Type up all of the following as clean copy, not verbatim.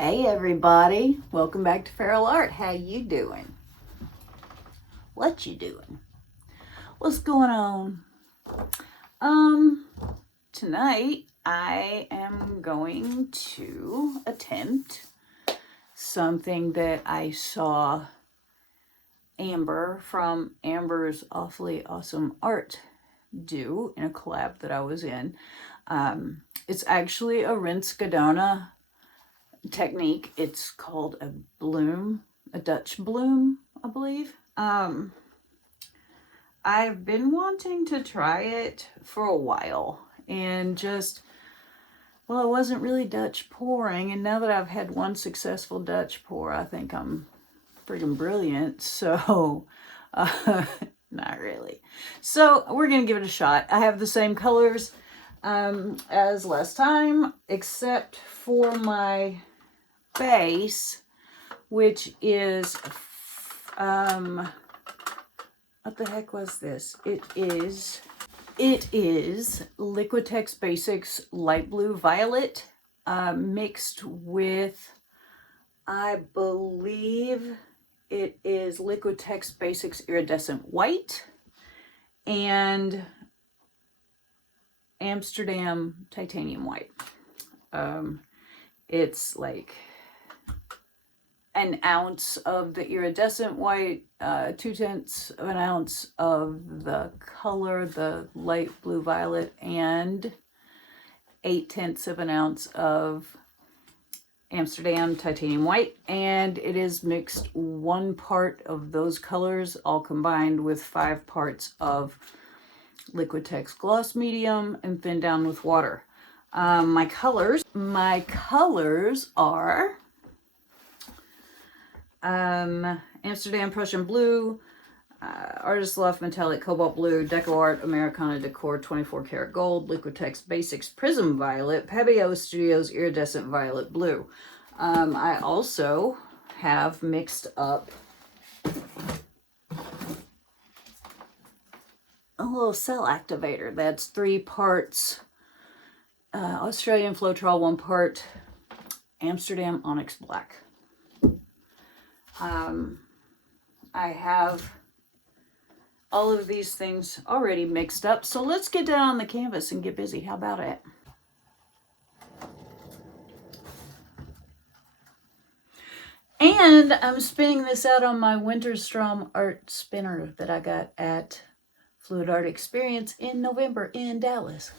Hey everybody, welcome back to Feral Art. How you doing? What you doing? What's going on? Tonight I am going to attempt something that I saw Amber from Amber's Awfully Awesome Art do in a collab that I was in. It's actually a Rinske technique. It's called a bloom, a Dutch bloom, I believe. I've been wanting to try it for a while and just, well, it wasn't really Dutch pouring, and now that I've had one successful Dutch pour, I think I'm freaking brilliant. So not really. So we're gonna give it a shot. I have the same colors as last time, except for my base, which is what the heck was this? It is Liquitex Basics Light Blue Violet mixed with, I believe it is Liquitex Basics Iridescent White and Amsterdam Titanium White. It's like an ounce of the iridescent white, 2/10 of an ounce of the color, the light blue violet, and 8/10 of an ounce of Amsterdam titanium white. And it is mixed 1 part of those colors, all combined with 5 parts of Liquitex gloss medium and thinned down with water. My colors are Amsterdam Prussian Blue, Artist Loft Metallic Cobalt Blue, Deco Art Americana Decor 24 Karat Gold, Liquitex Basics Prism Violet, Pebeo Studios Iridescent Violet Blue. I also have mixed up a little cell activator that's 3 parts Australian Floetrol, 1 part Amsterdam Onyx Black. I have all of these things already mixed up, so let's get down on the canvas and get busy. How about it? And I'm spinning this out on my Winterstrom art spinner that I got at Fluid Art Experience in November in Dallas.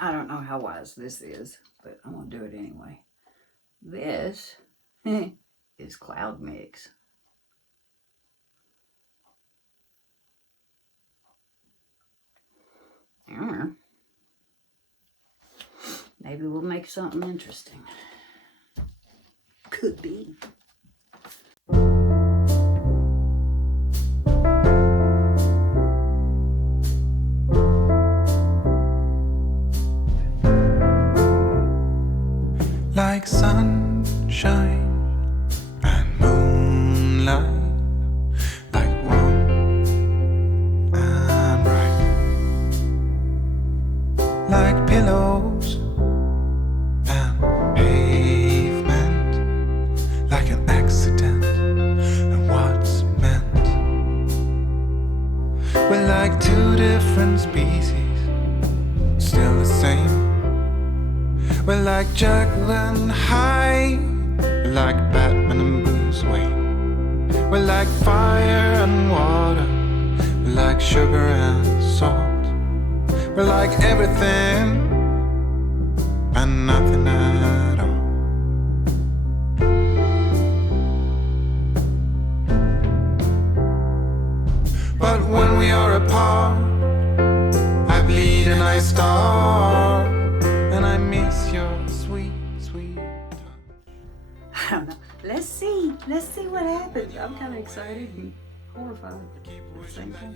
I don't know how wise this is, but I'm going to do it anyway. This is Cloud Mix. Maybe we'll make something interesting. Could be. Like sunshine and moonlight, like warm and bright, like pillows and pavement, like an accident and what's meant. We're like two different species, still the same. We're like Jekyll and Hyde, we're like Batman and Bruce Wayne. We're like fire and water, we're like sugar and salt. We're like everything and nothing at all. But when we are apart, I bleed and I starve, and I miss your sweet, sweet touch. I don't know. Let's see what happens. I'm kind of excited and horrified at the same time.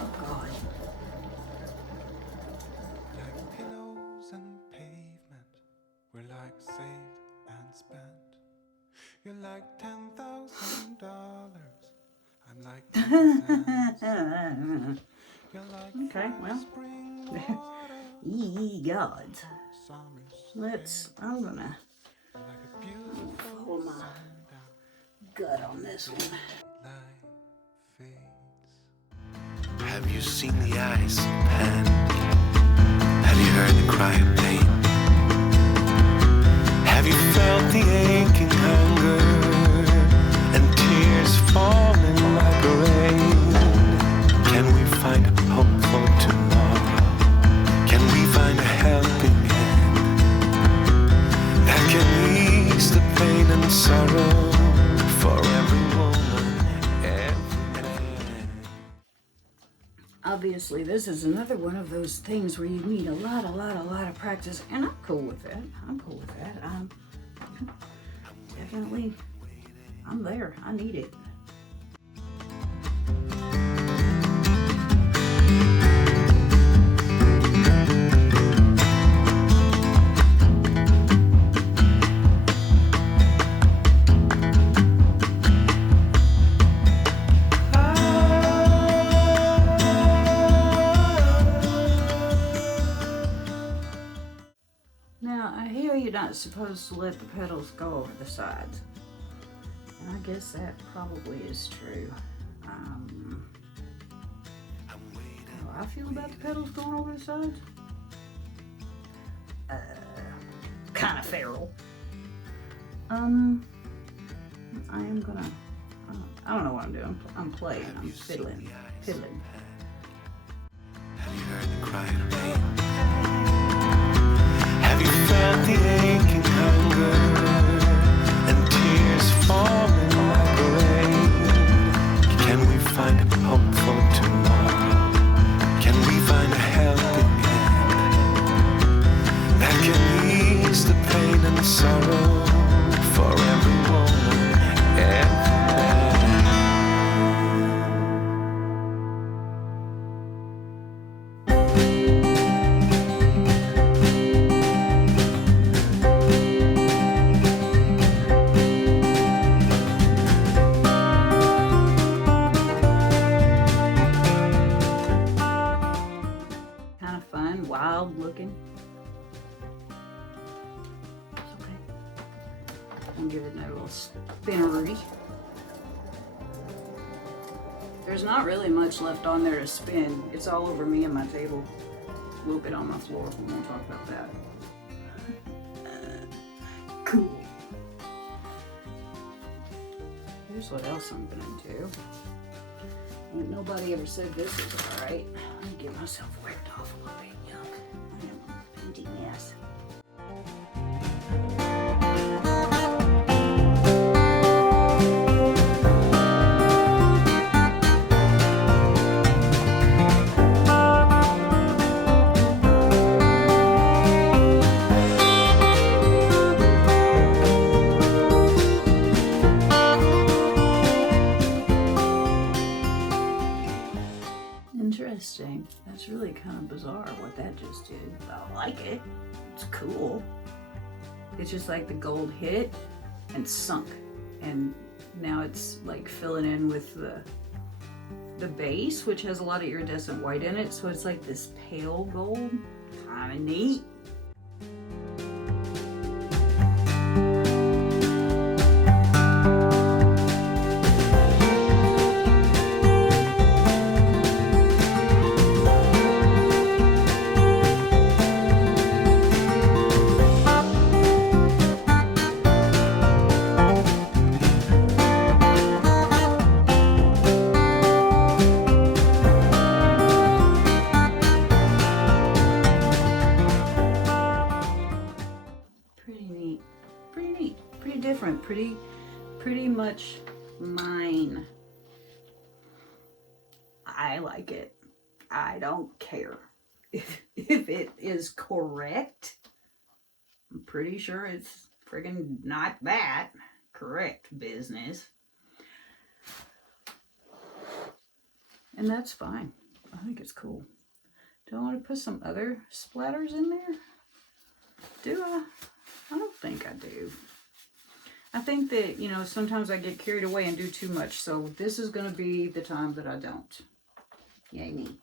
Oh God. Like pillows and pavement, we're like saved and spent. You're like $10,000. I'm like $10,000. You're like Okay, well. spring water. Ye gods. Summer's I'm gonna like a beautiful hold my sundown. gut on this one. Light fades. Have you seen the eyes of pen? Have you heard the cry of pain? Have you felt the aching hunger and tears falling like rain? Can we find hope for tomorrow? Can we find a helping hand that can ease the pain and sorrow for every woman, every man? Obviously, this is another one of those things where you need a lot of practice, and I'm cool with that. Definitely, I'm there. I need it. Now, I hear you're not supposed to let the petals go over the sides. And I guess that probably is true. How I feel about the petals going over the sides? Kind of feral. I am gonna, I don't know what I'm doing. I'm playing, I'm fiddling. Have you heard the cry of rain? Have you felt the aching hunger and tears falling like rain? Can we find hope for tomorrow? Can we find a helping hand that can ease the pain and sorrow for every woman, every man? Kind of fun, wild looking. It's okay. I'll give it a little spinnery. There's not really much left on there to spin. It's all over me and my table. A little bit on my floor. We won't talk about that. Cool. Here's what else I'm gonna do. Ain't nobody ever said this is alright. I'm gonna get myself wiped off a little bit, yuck. I am a painting mess. mean, that's really kind of bizarre what that just did. I like it. It's cool. It's just like the gold hit and sunk. And now it's like filling in with the base, which has a lot of iridescent white in it. So it's like this pale gold. Kind of neat. Different, pretty much mine. I like it. I don't care if it is correct. I'm pretty sure it's friggin' not that correct business. And that's fine. I think it's cool. Do I want to put some other splatters in there? Do I? I don't think I do. I think that, you know, sometimes I get carried away and do too much. So this is going to be the time that I don't. Yay me.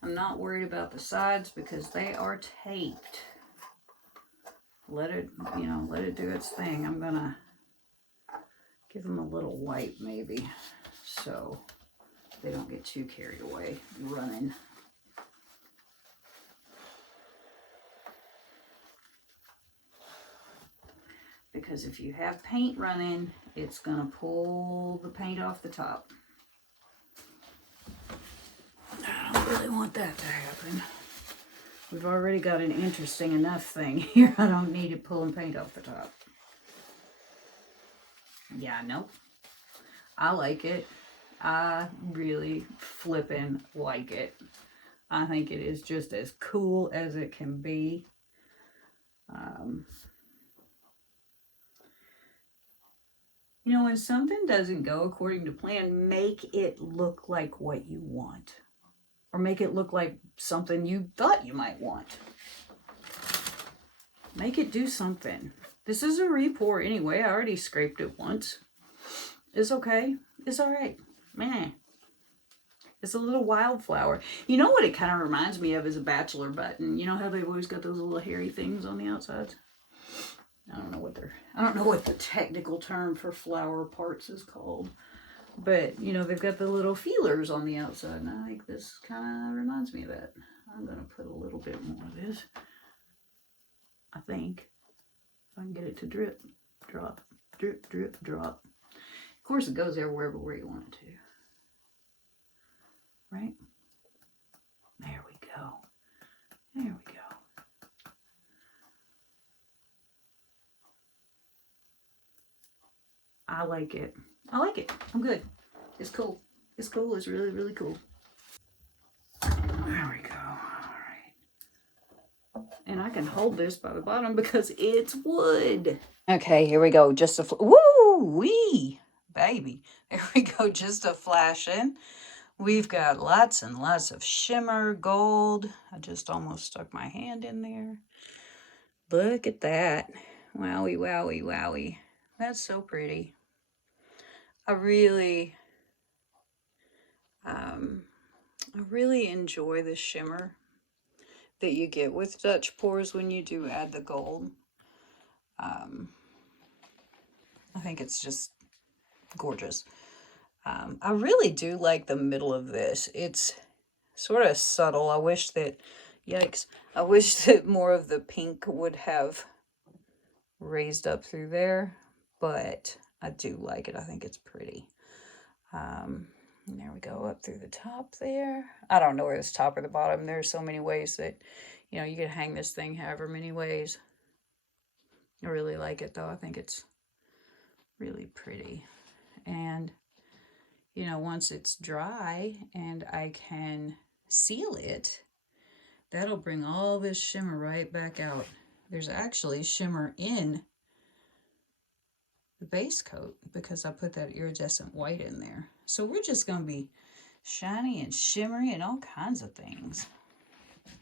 I'm not worried about the sides because they are taped. Let it, you know, let it do its thing. I'm going to give them a little wipe maybe so they don't get too carried away running. Because if you have paint running, it's going to pull the paint off the top. I don't really want that to happen. We've already got an interesting enough thing here. I don't need it pulling paint off the top. Yeah, nope. I like it. I really flippin' like it. I think it is just as cool as it can be. You know, when something doesn't go according to plan, make it look like what you want. Or make it look like something you thought you might want. Make it do something. This is a re-pour anyway. I already scraped it once. It's okay. It's alright. Man. It's a little wildflower. You know what it kind of reminds me of is a bachelor button. You know how they've always got those little hairy things on the outside? I don't know what the technical term for flower parts is called. But, you know, they've got the little feelers on the outside. And I think this kind of reminds me of that. I'm going to put a little bit more of this. I think. If I can get it to drip, drop, drip, drip, drop. Of course, it goes everywhere but where you want it to. Right? There we go. There we go. I like it. I like it. I'm good. It's cool. It's cool. It's really, really cool. There we go. All right. And I can hold this by the bottom because it's wood. Okay, here we go. Just a woo-wee, baby. There we go. Just a flashing. We've got lots and lots of shimmer gold. I just almost stuck my hand in there. Look at that. Wowie, wowie, wowie. That's so pretty. I really enjoy the shimmer that you get with Dutch pours when you do add the gold. I think it's just gorgeous. I really do like the middle of this. It's sort of subtle. I wish that, yikes, I wish that more of the pink would have raised up through there, but I do like it. I think it's pretty. And there we go, up through the top there. I don't know where it's top or the bottom. There's so many ways that, you know, you can hang this thing however many ways. I really like it though. I think it's really pretty. And, you know, once it's dry and I can seal it, that'll bring all this shimmer right back out. There's actually shimmer in the base coat because I put that iridescent white in there. So we're just going to be shiny and shimmery and all kinds of things.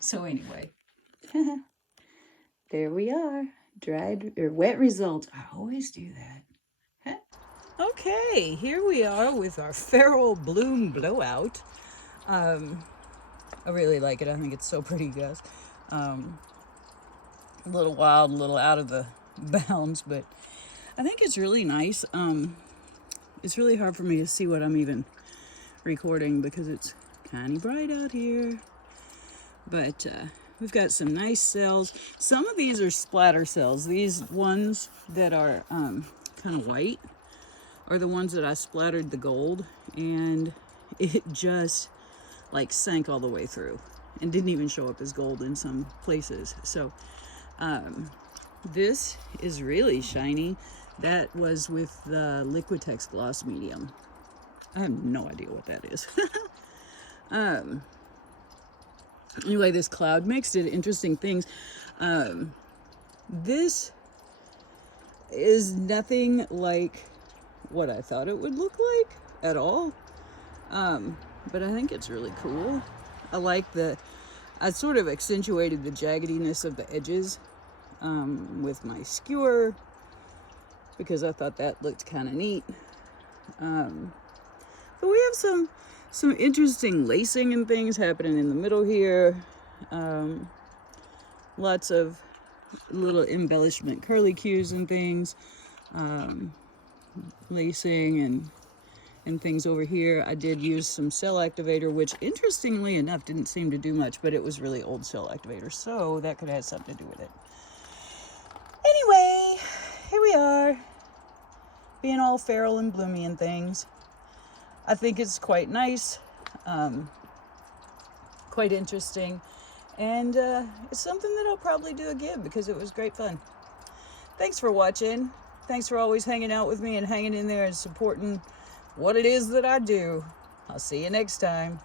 So anyway, there we are. Dried or wet results. I always do that. Okay, here we are with our Feral Bloom Blowout. I really like it. I think it's so pretty, guys. A little wild, a little out of the bounds, but I think it's really nice. It's really hard for me to see what I'm even recording because it's kind of bright out here. But we've got some nice cells. Some of these are splatter cells. These ones that are kind of white are the ones that I splattered the gold, and it just like sank all the way through and didn't even show up as gold in some places. So this is really shiny. That was with the Liquitex gloss medium. I have no idea what that is. Anyway, this cloud mix did interesting things. This is nothing like what I thought it would look like at all. But I think it's really cool. I like I sort of accentuated the jaggediness of the edges with my skewer because I thought that looked kind of neat. But we have some interesting lacing and things happening in the middle here. Lots of little embellishment curlicues and things. Lacing and things over here. I did use some cell activator, which interestingly enough didn't seem to do much, but it was really old cell activator, so that could have something to do with it. Anyway, here we are, being all feral and bloomy and things. I think it's quite nice, quite interesting, and it's something that I'll probably do again because it was great fun. Thanks for watching. Thanks for always hanging out with me and hanging in there and supporting what it is that I do. I'll see you next time.